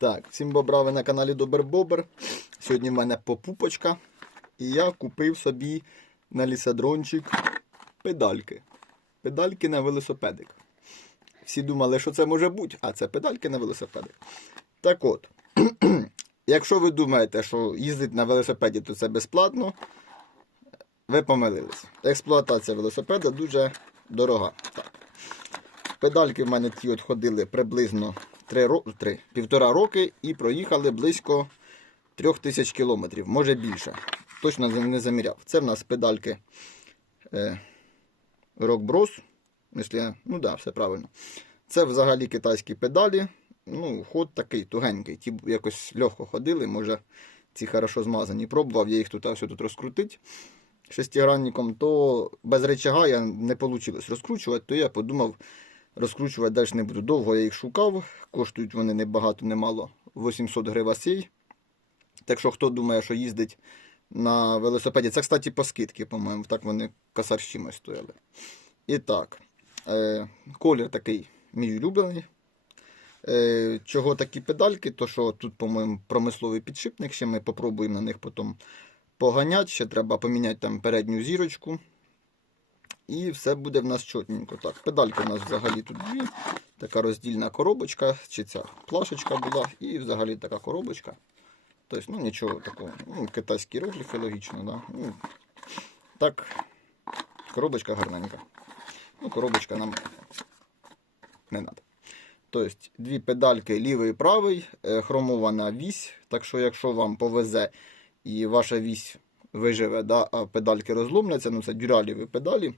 Так, всім бобра, ви на каналі Добер Бобер. Сьогодні в мене попупочка. І я купив собі на лісадрончик педальки. Педальки на велосипедик. Всі думали, що це може бути, а це педальки на велосипедик. Так от, якщо ви думаєте, що їздити на велосипеді то це безплатно, ви помилились. Експлуатація велосипеда дуже дорога. Так. Педальки в мене ті от ходили приблизно 3, ро... 3, півтора роки і проїхали близько 3000 кілометрів, може більше. Точно не заміряв. Це в нас педальки е, Rock Bros. Якщо я... Ну да, все правильно. Це взагалі китайські педалі. Ну, ход такий тугенький. Ті якось легко ходили, може ці хорошо змазані. Пробував я їх тут ось тут розкрутити шестигранником, то без речага я не вийшло розкручувати, то я подумав, розкручувати далі не буду. Довго я їх шукав, коштують вони небагато, немало 800 гривень сій. Так що хто думає, що їздить на велосипеді, це, кстати, по скидки, по-моєму, так вони чимось стояли. І так, е, колір такий мій улюблений. Е, чого такі педальки? То що тут, по-моєму, промисловий підшипник, ще ми попробуємо на них потім поганяти, ще треба поміняти там передню зірочку. І все буде в нас чотненько. Так, педальки у нас взагалі тут дві. Така роздільна коробочка, чи ця плашечка була, і взагалі така коробочка. Тобто, ну нічого такого. Ну, китайські рогліфи, логічно, да. Ну, так, коробочка гарненька. Ну, коробочка нам не треба. Тобто, дві педальки лівий і правий, е, хромована вісь. Так що, якщо вам повезе і ваша вісь виживе, да, а педальки розломляться, ну це дюраліві педалі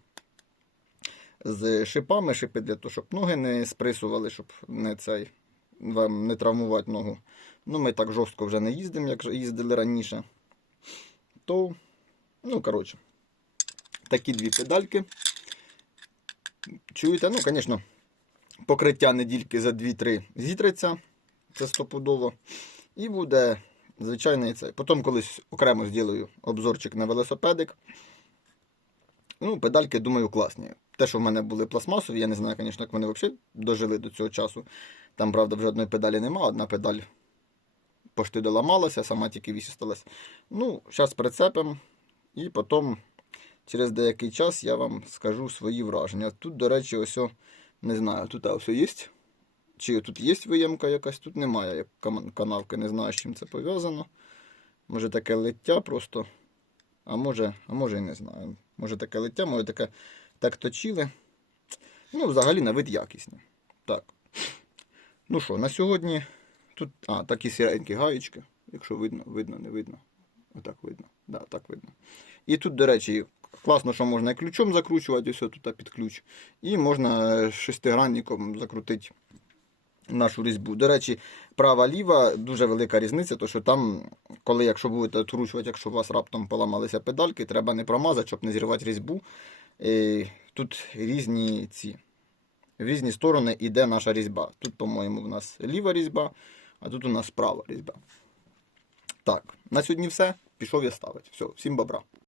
з шипами, шипи для того, щоб ноги не сприсували, щоб не цей, вам не травмувати ногу. Ну, ми так жорстко вже не їздимо, як їздили раніше. То, ну, коротше, такі дві педальки. Чуєте? Ну, звісно, покриття недільки за 2-3 зітреться, це стопудово. І буде звичайний цей. Потім колись окремо зроблю обзорчик на велосипедик. Ну, педальки, думаю, класні. Те, що в мене були пластмасові, я не знаю, звісно, як вони взагалі дожили до цього часу. Там, правда, вже одної педалі немає, одна педаль пошти доламалася, сама тільки вісь осталась. Ну, зараз прицепимо і потім через деякий час я вам скажу свої враження. Тут, до речі, ось, о, не знаю, тут ось є. Чи тут є виємка якась, тут немає канавки, не знаю, з чим це пов'язано. Може таке лиття просто. А може, а може і не знаю. Може таке лиття, може таке так точили. Ну, взагалі на вид якісні. Так. Ну що, на сьогодні тут. А, такі сіренькі гаєчки. Якщо видно, видно, не видно. Отак видно. Да, так видно. І тут, до речі, класно, що можна і ключом закручувати, ось тут під ключ. І можна шестигранником закрутити нашу різьбу. До речі, права-ліва дуже велика різниця, тому що там, коли якщо будете откручувати, якщо у вас раптом поламалися педальки, треба не промазати, щоб не зірвати різьбу. Тут різні ці. В різні сторони йде наша різьба. Тут, по-моєму, в нас ліва різьба, а тут у нас права різьба. Так, на сьогодні все. Пішов я ставити. Все, всім бобра.